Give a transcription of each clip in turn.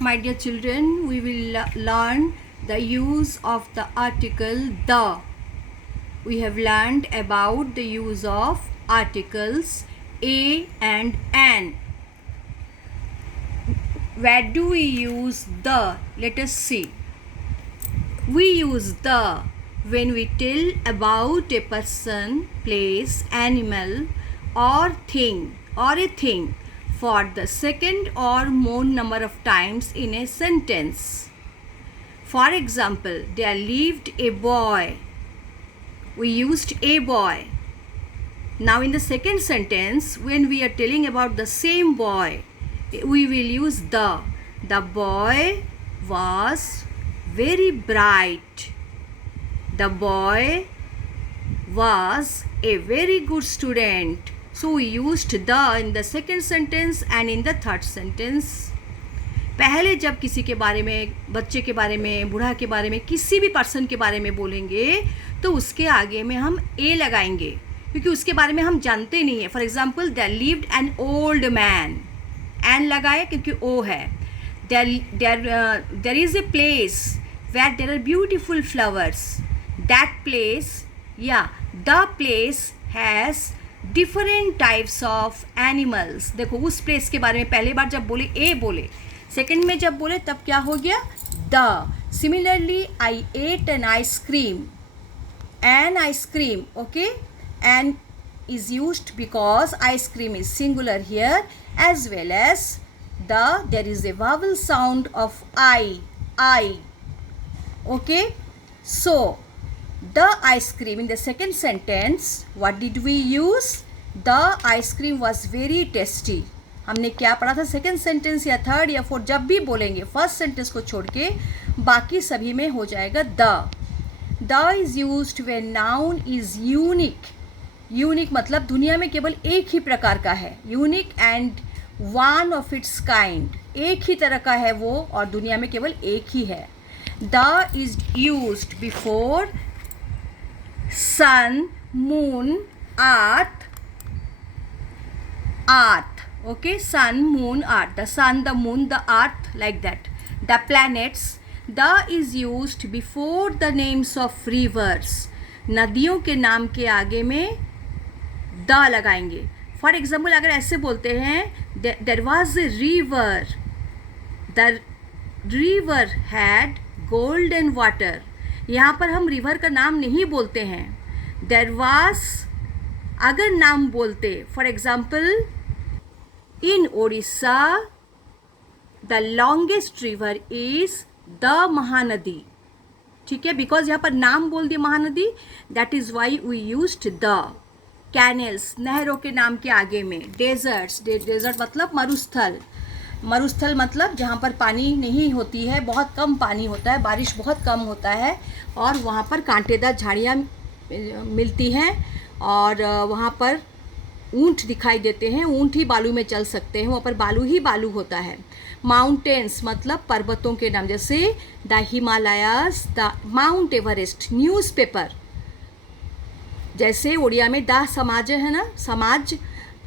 My dear children, we will learn the use of the article the. We have learned about the use of articles a and an. Where do we use the? Let us see. We use the when we tell about a person, place, animal or thing for the second or more number of times in a sentence. For example, there lived a boy. We used a boy. Now in the second sentence, when we are telling about the same boy, we will use the. The boy was very bright. The boy was a very good student. So we used the in the second sentence and in the third sentence. पहले जब किसी के बारे में, बच्चे के बारे में, बूढ़ा के बारे में, किसी भी पर्सन के बारे में बोलेंगे तो उसके आगे में हम ए लगाएंगे क्योंकि उसके बारे में हम जानते नहीं है. For example, there lived an old man. An लगाए क्योंकि ओ है. There is a place where there are beautiful flowers. That place या the place has different types of animals. देखो, उस प्लेस के बारे में पहली बार जब बोले ए बोले, सेकेंड में जब बोले तब क्या हो गया the. Similarly, I ate an ice cream. An ice cream, okay. An is used because ice cream is singular here, as well as there is a vowel sound of I. Okay, so the ice cream in the second sentence, what did we use? The ice cream was very tasty. हमने क्या पढ़ा था? Second sentence या third या fourth जब भी बोलेंगे first sentence को छोड़ के बाकी सभी में हो जाएगा the. The is used when noun is unique. Unique मतलब दुनिया में केवल एक ही प्रकार का है. Unique and one of its kind. एक ही तरह का है वो और दुनिया में केवल एक ही है. The is used before sun, moon, earth. Okay, sun, moon, earth. The sun, the moon, the earth, like that. The planets. The is used before the names of rivers. नदियों के नाम के आगे में द लगाएंगे. फॉर एग्जाम्पल, अगर ऐसे बोलते हैं there was a river. The river had golden water. यहाँ पर हम रिवर का नाम नहीं बोलते हैं. देयर वॉज अगर नाम बोलते, for example, in Odisha, the longest river is the Mahanadi. ठीक है, बिकॉज यहाँ पर नाम बोल दिया Mahanadi, that is why we used the. Canals, नहरों के नाम के आगे में. डेजर्ट्स, डेजर्ट मतलब मरुस्थल. मरुस्थल मतलब जहाँ पर पानी नहीं होती है, बहुत कम पानी होता है, बारिश बहुत कम होता है और वहाँ पर कांटेदार झाड़ियाँ मिलती हैं और वहाँ पर ऊंट दिखाई देते हैं. ऊंट ही बालू में चल सकते हैं, वहाँ पर बालू ही बालू होता है. माउंटेन्स मतलब पर्वतों के नाम, जैसे the Himalayas, the mount Everest. Newspaper, जैसे उड़िया में द समाज है ना, समाज.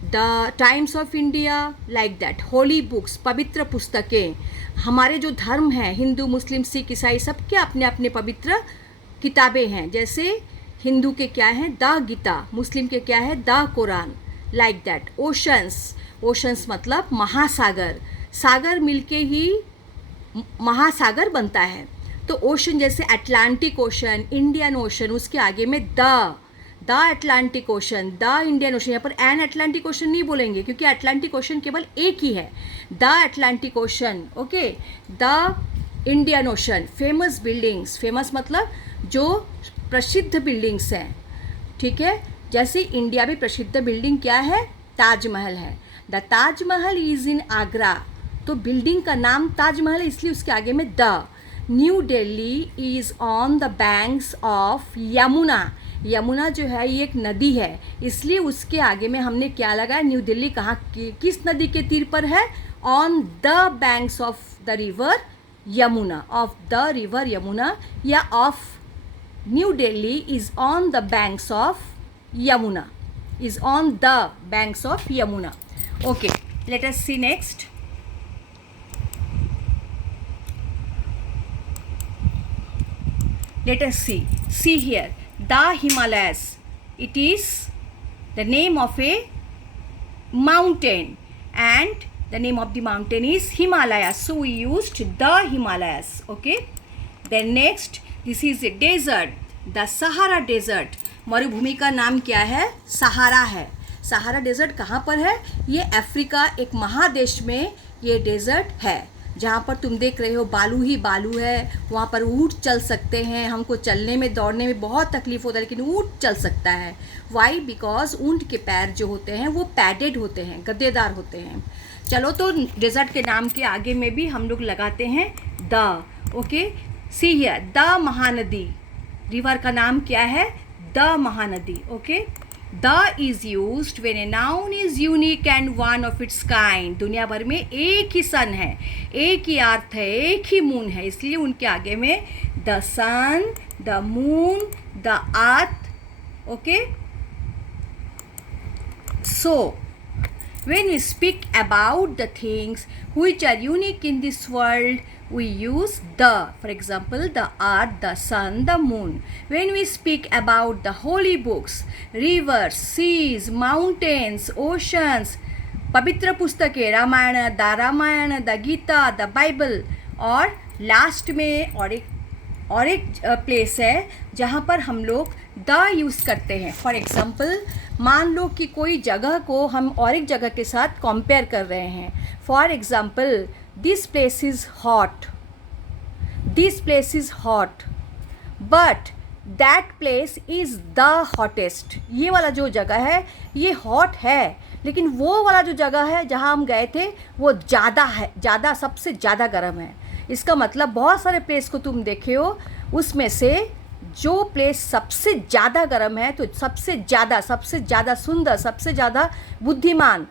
The times of India, like that. Holy books, पवित्र पुस्तकें. हमारे जो धर्म हैं, हिंदू, मुस्लिम, सिख, ईसाई, सबके अपने अपने पवित्र किताबें हैं. जैसे हिंदू के क्या है द गीता, मुस्लिम के क्या है the Quran, like that. Oceans, oceans मतलब महासागर. सागर मिलके ही महासागर बनता है. तो ओशन जैसे अटलांटिक ओशन, इंडियन ओशन, उसके आगे में the Atlantic ocean, the Indian ocean. यहाँ पर एन अटलांटिक ओशन नहीं बोलेंगे क्योंकि अटलांटिक ओशन केवल एक ही है. The Atlantic ocean, okay. The Indian ocean. Famous buildings, famous मतलब जो प्रसिद्ध बिल्डिंग्स हैं. ठीक है, जैसे इंडिया में प्रसिद्ध बिल्डिंग क्या है? ताजमहल है. The Taj Mahal is in Agra. तो बिल्डिंग का नाम ताजमहल है, इसलिए उसके आगे में the. New Delhi is on the banks of Yamuna. Yamuna जो है ये एक नदी है, इसलिए उसके आगे में हमने क्या लगाया? न्यू दिल्ली. कहाँ, किस नदी के तीर पर है? On the banks of the river Yamuna. Of the river Yamuna या of New Delhi is on the banks of Yamuna. Is on the banks of Yamuna. Okay, let us see next. Let us see. See here, the Himalayas. It is the name of a mountain, and the name of the mountain is Himalayas. So we used the Himalayas. Okay. Then next, this is a desert, the Sahara Desert. मरुभूमि का नाम क्या है? सहारा है. Sahara desert कहाँ पर है? ये अफ्रीका एक महादेश में ये डेजर्ट है, जहाँ पर तुम देख रहे हो बालू ही बालू है. वहाँ पर ऊँट चल सकते हैं. हमको चलने में दौड़ने में बहुत तकलीफ होता है, लेकिन ऊँट चल सकता है. वाई? बिकॉज ऊँट के पैर जो होते हैं वो पैडेड होते हैं, गद्देदार होते हैं. चलो, तो डेजर्ट के नाम के आगे में भी हम लोग लगाते हैं the. Okay. See here, the Mahanadi. River का नाम क्या है? The Mahanadi. Okay. The is used when a noun is unique and one of its kind. दुनिया भर में एक ही सन है, एक ही अर्थ है, एक ही मून है, इसलिए उनके आगे में the sun, the moon, the earth. Okay. So when we speak about the things which are unique in this world, we use the. For example, the earth, the sun, the moon. When we speak about the holy books, rivers, seas, mountains, oceans, पवित्र पुस्तकें, Ramayana, the Gita, the Bible, और last में और एक place है जहाँ पर हम लोग द यूज़ करते हैं. फॉर एग्जाम्पल, मान लो कि कोई जगह को हम और एक जगह के साथ कंपेयर कर रहे हैं. For example, this place is hot, this place is hot, but that place is the hottest. ये वाला जो जगह है ये हॉट है, लेकिन वो वाला जो जगह है जहाँ हम गए थे वो ज़्यादा है, ज़्यादा, सबसे ज़्यादा गर्म है. इसका मतलब बहुत सारे प्लेस को तुम देखे हो, उसमें से जो प्लेस सबसे ज़्यादा गर्म है, तो सबसे ज़्यादा सुंदर, सबसे ज़्यादा बुद्धिमान,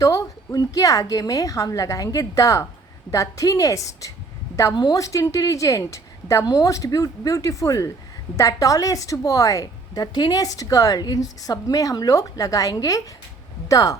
तो उनके आगे में हम लगाएंगे the thinnest, the most intelligent, the most beautiful, the tallest boy, the thinnest girl. इन सब में हम लोग लगाएंगे द.